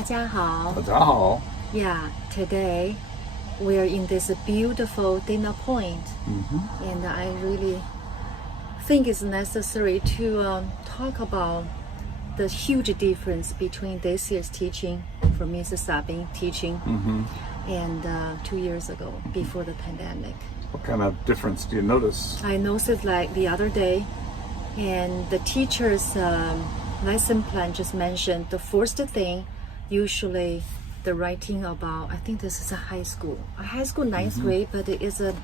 大家好。大家好。Yeah, today we are in this beautiful dinner point, and I really think it's necessary to talk about the huge difference between this year's teaching for Mrs. Sabin teaching and 2 years ago before the pandemic. What kind of difference do you notice? I noticed like the other day, and the teacher's lesson plan just mentioned the first thing, usually the writing about, I think this is a high school ninth grade, but it is a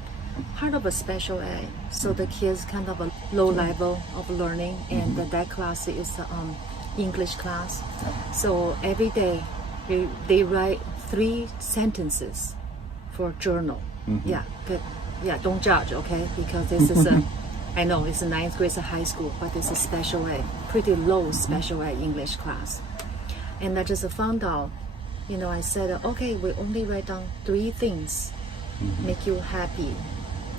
part of a special ed. So the kids kind of a low level of learning, and that class is English class. So every day they write 3 sentences for journal. Yeah, but yeah, don't judge, okay? Because this is I know it's a 9th grade, it's a high school, but it's a special ed, pretty low special ed English class. And I just found out, I said, okay, we only write down 3 things, make you happy,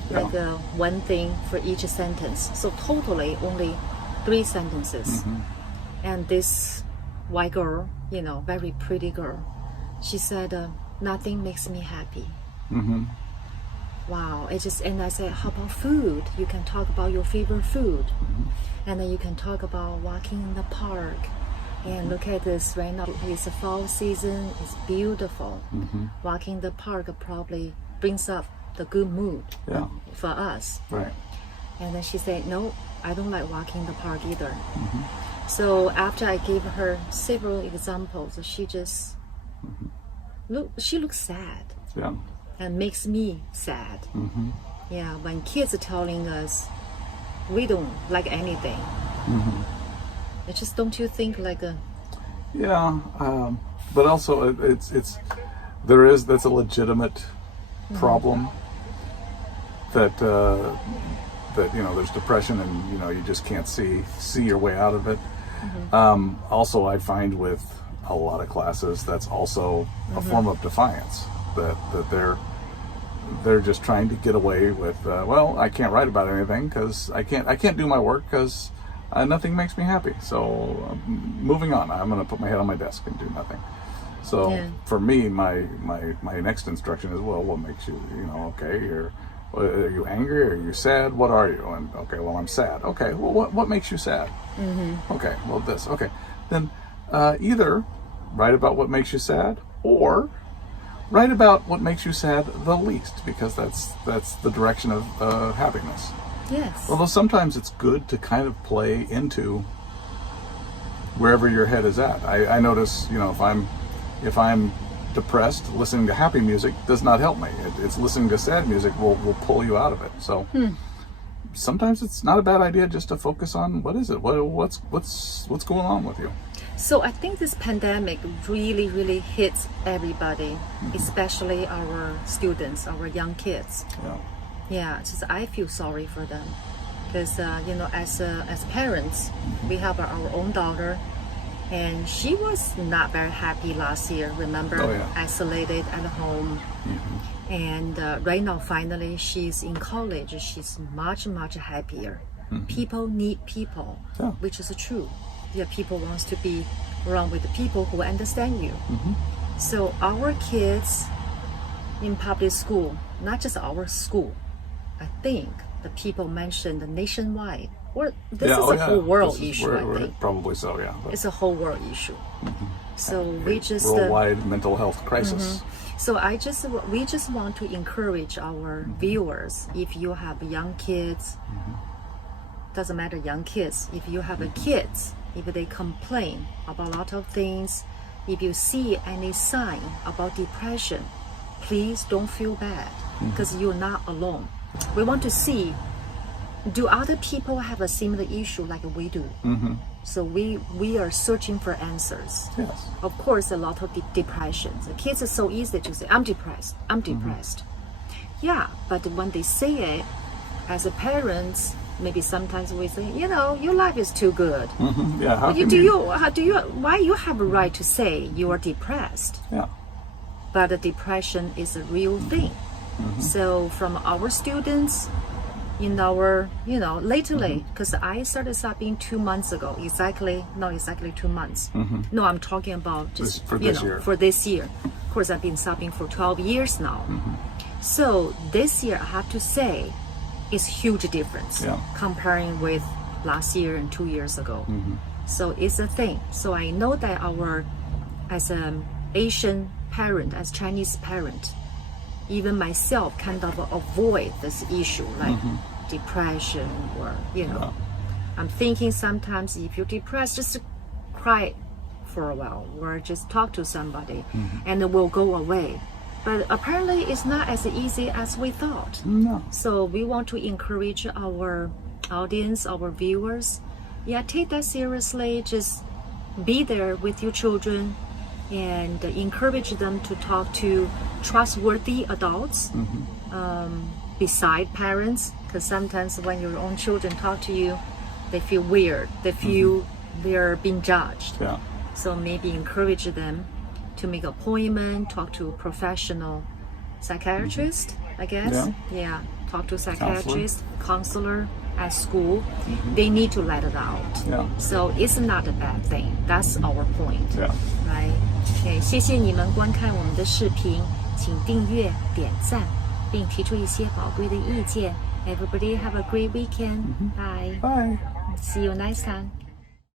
like one thing for each sentence. So totally only 3 sentences. And this white girl, very pretty girl, she said, nothing makes me happy. Wow, and I said, how about food? You can talk about your favorite food. And then you can talk about walking in the park. And look at this right now, it's a fall season, it's beautiful. Walking in the park probably brings up the good mood for us. Right. And then she said, no, I don't like walking in the park either. So after I gave her several examples, she just, she looks sad. Yeah. And makes me sad. Yeah, when kids are telling us we don't like anything. It just, don't you think like a... Yeah, but also that's a legitimate problem that there's depression and you just can't see your way out of it. Also, I find with a lot of classes that's also a form of defiance. That they're just trying to get away with well, I can't write about anything because I can't do my work because nothing makes me happy. So moving on, I'm going to put my head on my desk and do nothing. So for me, my next instruction is, well, what makes you okay? Are you angry? Are you sad? What are you? And okay, well, I'm sad. Okay, well, what makes you sad? Okay, well, this. Okay, then either write about what makes you sad or write about what makes you sad the least, because that's the direction of happiness. Yes. Although sometimes it's good to kind of play into wherever your head is at. I notice, if I'm depressed, listening to happy music does not help me. It's listening to sad music will pull you out of it. So sometimes it's not a bad idea just to focus on what is it, what's going on with you. So I think this pandemic really, really hits everybody, especially our students, our young kids. Yeah, just I feel sorry for them because as parents, we have our own daughter, and she was not very happy last year. Remember, isolated at home, and right now finally she's in college. She's much happier. People need people, which is true. Yeah, people wants to be around with the people who understand you. So our kids in public school, not just our school, I think the people mentioned nationwide, or this is a whole world issue. I think probably so. Yeah, it's a whole world issue. So we just worldwide mental health crisis. So we just want to encourage our viewers. If you have young kids, doesn't matter young kids. If you have kids, if they complain about a lot of things, if you see any sign about depression, please don't feel bad because you're not alone. We want to see, do other people have a similar issue like we do? So we are searching for answers. Yes. Of course, a lot of depressions. The kids are so easy to say, I'm depressed. Yeah, but when they say it, as a parents, maybe sometimes we say, your life is too good. Yeah. Why you have a right to say you are depressed? Yeah. But the depression is a real thing. So from our students, in our, lately, because I started sobbing 2 months ago, not exactly 2 months. No, I'm talking about just, for this year. For this year. Of course, I've been sobbing for 12 years now. So this year, I have to say, it's huge difference comparing with last year and 2 years ago. So it's a thing. So I know that as an Asian parent, as Chinese parent, even myself kind of avoid this issue like depression or I'm thinking sometimes if you're depressed, just cry for a while or just talk to somebody and it will go away. But apparently it's not as easy as we thought. No. So we want to encourage our audience, our viewers, take that seriously. Just be there with your children and encourage them to talk to trustworthy adults beside parents, because sometimes when your own children talk to you, they feel weird, they feel they're being judged. So maybe encourage them to make an appointment, talk to a professional psychiatrist, I guess. Talk to a psychiatrist, counselor at school. They need to let it out. So it's not a bad thing. That's our point. Right? Okay, 谢谢你们观看我们的视频，请订阅、点赞，并提出一些宝贵的意见。Everybody have a great weekend. Bye. Bye. See you next time.